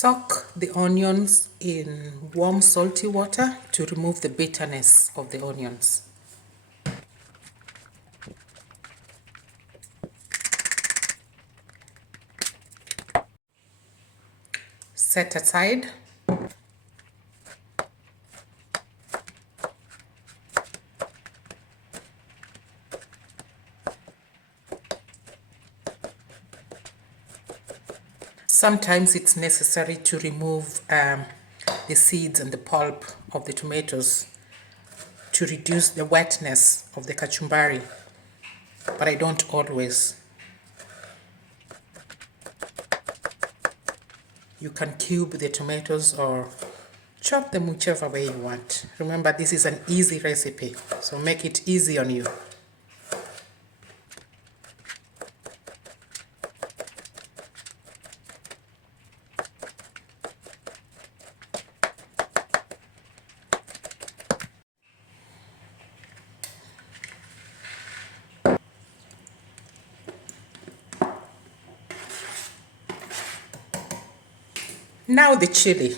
Soak the onions in warm salty water to remove the bitterness of the onions. Set aside. Sometimes it's necessary to remove the seeds and the pulp of the tomatoes to reduce the wetness of the kachumbari, but I don't always. You can cube the tomatoes or chop them whichever way you want. Remember, this is an easy recipe, so make it easy on you. Now the chili.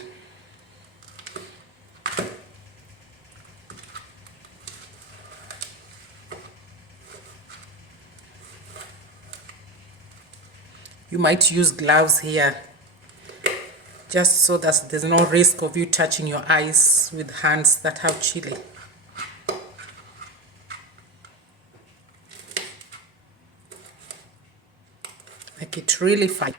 You might use gloves here, just so that there's no risk of you touching your eyes with hands that have chili. Make it really fine.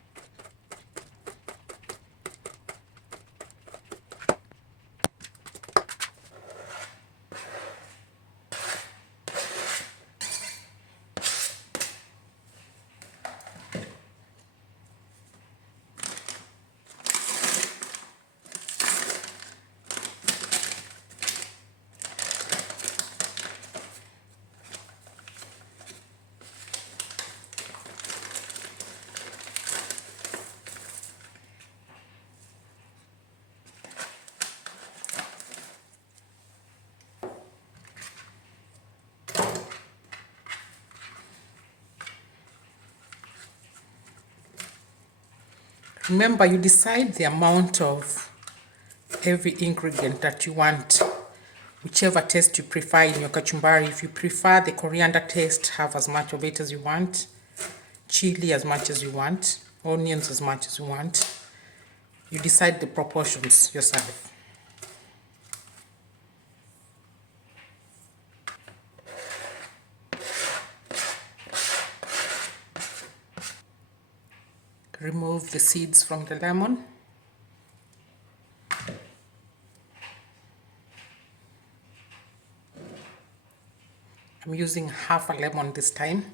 Remember, you decide the amount of every ingredient that you want, whichever taste you prefer in your kachumbari. If you prefer the coriander taste, have as much of it as you want, chili as much as you want, onions as much as you want. You decide the proportions yourself. Remove the seeds from the lemon. I'm using half a lemon this time.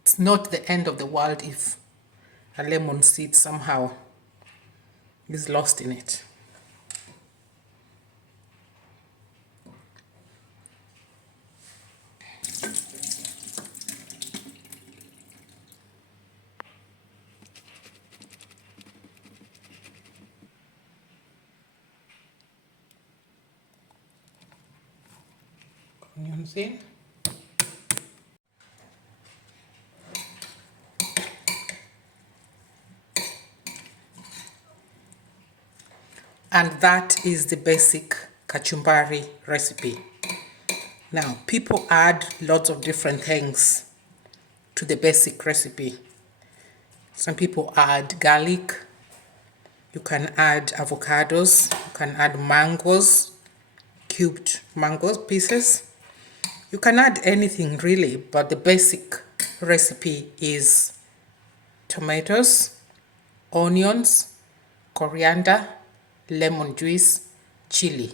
It's not the end of the world if a lemon seed somehow is lost in it. Onions in. And that is the basic kachumbari recipe. Now, people add lots of different things to the basic recipe. Some people add garlic. You can add avocados. You can add mangoes, cubed mangoes pieces. You can add anything really, but the basic recipe is tomatoes, onions, coriander, lemon juice, chili.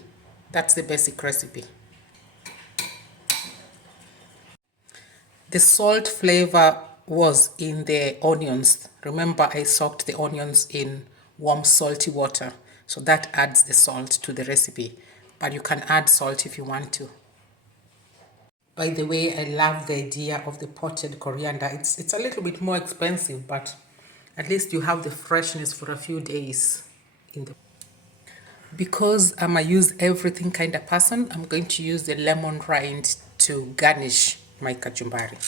That's the basic recipe. The salt flavor was in the onions. Remember, I soaked the onions in warm salty water, so that adds the salt to the recipe, but you can add salt if you want to. By the way, I love the idea of the potted coriander. It's a little bit more expensive, but at least you have the freshness for a few days in the. Because I'm a use everything kind of person, I'm going to use the lemon rind to garnish my kachumbari.